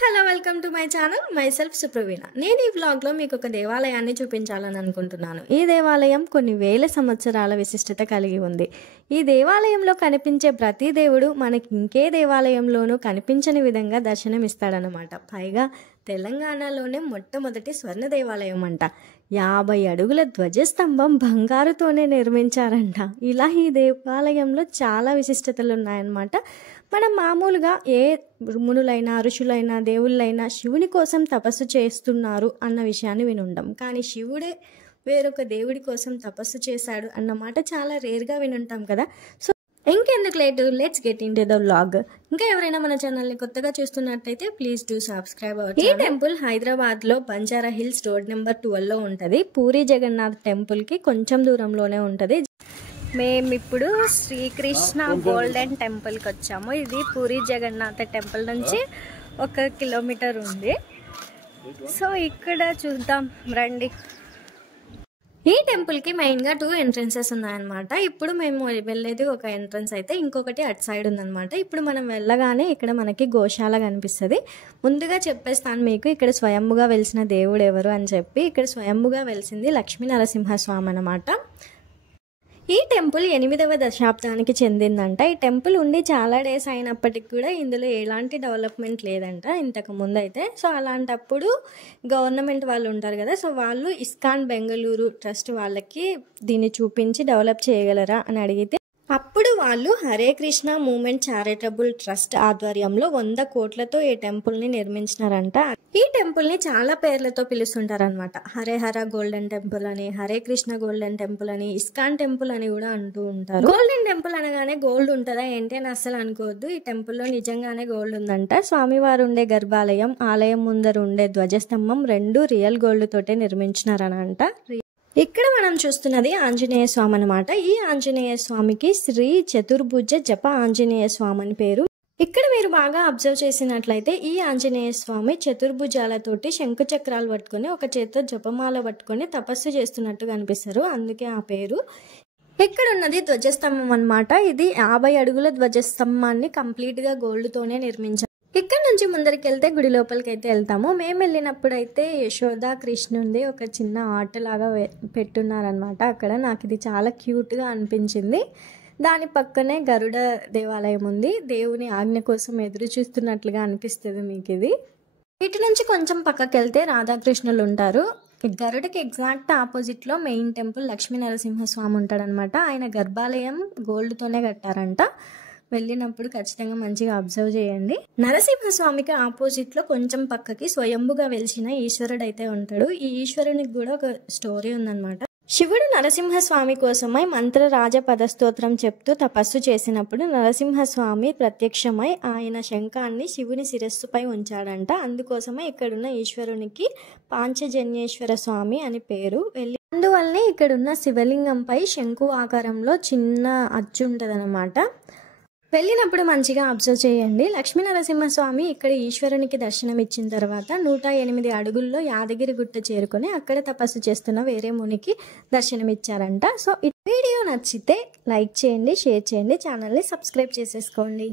Hello welcome to my channel myself Supraveena. నేను ఈ వ్లాగ్లో మీకు ఒక దేవాలయాన్ని చూపించాలని అనుకుంటున్నాను. ఈ దేవాలయం కొన్ని వేల సంవత్సరాల విశిష్టత కలిగి ఉంది. ఈ దేవాలయంలో కనిపించే ప్రతి దేవుడు మనకి ఇంకే దేవాలయంలోనూ కనిపించని విధంగా దర్శనమిస్తాడనమాట. పైగా తెలంగాణలోనే మొట్టమొదటి స్వర్ణ దేవాలయం అంట. 50 అడుగుల ధ్వజస్తంభం బంగారుతోనే నిర్మించారంట. ఇలా ఈ దేవాలయంలో చాలా విశిష్టతలు ఉన్నాయన్నమాట. మనం మామూలుగా ఏ మునులైనా ఋషులైనా దేవుళ్ళైనా శివుని కోసం తపస్సు చేస్తున్నారు అన్న విషయాన్ని వినుంటాం. కానీ శివుడే వేరొక దేవుడి కోసం తపస్సు చేశాడు అన్నమాట చాలా రేర్గా వినుంటాం కదా. సో ఇంకెందుకు late, let's get in to the vlog. ఇంకా ఎవరైనా మన ఛానల్ని కొత్తగా చూస్తున్నట్టయితే please do subscribe our channel. ఈ టెంపుల్ హైదరాబాద్లో బంజారా హిల్స్ రోడ్ నెంబర్ 12లో ఉంటుంది. పూరి జగన్నాథ్ టెంపుల్కి కొంచెం దూరంలోనే ఉంటుంది. మేము ఇప్పుడు శ్రీకృష్ణ గోల్డెన్ టెంపుల్కి వచ్చాము. ఇది పూరి జగన్నాథ టెంపుల్ నుంచి 1 కిలోమీటర్ ఉంది. సో ఇక్కడ చూద్దాం రండి. ఈ టెంపుల్కి మెయిన్గా 2 ఎంట్రన్సెస్ ఉన్నాయన్నమాట. ఇప్పుడు మేము వెళ్ళేది ఒక ఎంట్రన్స్ అయితే, ఇంకొకటి అటు సైడ్ ఉందన్నమాట. ఇప్పుడు మనం వెళ్ళగానే ఇక్కడ మనకి గోశాల కనిపిస్తుంది. ముందుగా చెప్పేస్తాను మీకు, ఇక్కడ స్వయంభుగా వెలిసిన దేవుడు ఎవరు అని చెప్పి. ఇక్కడ స్వయంభుగా వెలిసింది లక్ష్మీ నరసింహస్వామి అన్నమాట. ఈ టెంపుల్ 8వ దశాబ్దానికి చెందిందంట. ఈ టెంపుల్ ఉండి చాలా డేస్ అయినప్పటికి కూడా ఇందులో ఎలాంటి డెవలప్మెంట్ లేదంట ఇంతకు ముందు అయితే. సో అలాంటప్పుడు గవర్నమెంట్ వాళ్ళు ఉంటారు కదా, సో వాళ్ళు ఇస్కాన్ బెంగళూరు ట్రస్ట్ వాళ్ళకి దీన్ని చూపించి డెవలప్ చేయగలరా అని అడిగితే అప్పుడు వాళ్ళు Hare Krishna movement charitable trust ఆధ్వర్యంలో 100 కోట్లతో ఈ టెంపుల్ని నిర్మించినారంట. ఈ టెంపుల్ని చాలా పేర్లతో పిలుస్తుంటారనమాట. హరే హర గోల్డెన్ టెంపుల్ అని, హరే కృష్ణ గోల్డెన్ టెంపుల్ అని, ఇస్కాన్ టెంపుల్ అని కూడా అంటూ ఉంటారు. గోల్డెన్ టెంపుల్ అనగానే గోల్డ్ ఉంటుందా ఏంటి అని అస్సలు అనుకోవద్దు. ఈ టెంపుల్లో నిజంగానే గోల్డ్ ఉందంట. స్వామివారు ఉండే గర్భాలయం, ఆలయం ముందర ఉండే ధ్వజస్తంభం 2 రియల్ గోల్డ్ తోటే నిర్మించినారనంట. ఇక్కడ మనం చూస్తున్నది ఆంజనేయ స్వామి అనమాట. ఈ ఆంజనేయ స్వామికి శ్రీ చతుర్భుజ జప ఆంజనేయ స్వామి అని పేరు. ఇక్కడ మీరు బాగా అబ్జర్వ్ చేసినట్లయితే ఈ ఆంజనేయ స్వామి చతుర్భుజాలతోటి శంకు చక్రాలు పట్టుకొని ఒక చేతితో జపమాల పట్టుకొని తపస్సు చేస్తున్నట్టు కనిపిస్తారు, అందుకే ఆ పేరు. ఇక్కడ ఉన్నది ధ్వజస్తంభం అనమాట. ఇది 50 అడుగుల ధ్వజస్తంభాన్ని కంప్లీట్గా గోల్డ్తోనే నిర్మించారు. ఇక్కడ నుంచి ముందరికి వెళ్తే గుడి లోపలికి అయితే వెళ్తాము. మేము వెళ్ళినప్పుడు అయితే యశోద కృష్ణుంది ఒక చిన్న ఆటలాగా పెట్టున్నారనమాట. అక్కడ నాకు ఇది చాలా క్యూట్గా అనిపించింది. దాని పక్కనే గరుడ దేవాలయం ఉంది. దేవుని ఆజ్ఞ కోసం ఎదురు చూస్తున్నట్లుగా అనిపిస్తుంది మీకు ఇది. వీటి నుంచి కొంచెం పక్కకి వెళ్తే రాధాకృష్ణులు ఉంటారు. గరుడకి ఎగ్జాక్ట్ ఆపోజిట్లో మెయిన్ టెంపుల్ లక్ష్మీ నరసింహస్వామి ఉంటాడనమాట. ఆయన గర్భాలయం గోల్డ్తోనే కట్టారంట. వెళ్ళినప్పుడు ఖచ్చితంగా మంచిగా అబ్జర్వ్ చేయండి. నరసింహస్వామికి ఆపోజిట్లో కొంచెం పక్కకి స్వయంభుగా వెలిసిన ఈశ్వరుడు అయితే ఉంటాడు. ఈ ఈశ్వరునికి కూడా ఒక స్టోరీ ఉందన్నమాట. శివుడు నరసింహస్వామి కోసమై మంత్రరాజ పదస్తోత్రం చెప్తూ తపస్సు చేసినప్పుడు నరసింహస్వామి ప్రత్యక్షమై ఆయన శంఖాన్ని శివుని శిరస్సుపై ఉంచాడంట. అందుకోసమే ఇక్కడున్న ఈశ్వరునికి పాంచజన్యేశ్వర స్వామి అని పేరు. అందువల్లనే ఇక్కడున్న శివలింగంపై శంకు ఆకారంలో చిన్న అచ్చు ఉంటదన్నమాట. వెళ్ళినప్పుడు మంచిగా అబ్జర్వ్ చేయండి. లక్ష్మీ నరసింహస్వామి ఇక్కడ ఈశ్వరునికి దర్శనం ఇచ్చిన తర్వాత 108 అడుగుల్లో యాదగిరి గుట్ట చేరుకొని అక్కడ తపస్సు చేస్తున్న వేరే మునికి దర్శనం ఇచ్చారంట. సో ఈ వీడియో నచ్చితే లైక్ చేయండి, షేర్ చేయండి, ఛానల్ని సబ్స్క్రైబ్ చేసేసుకోండి.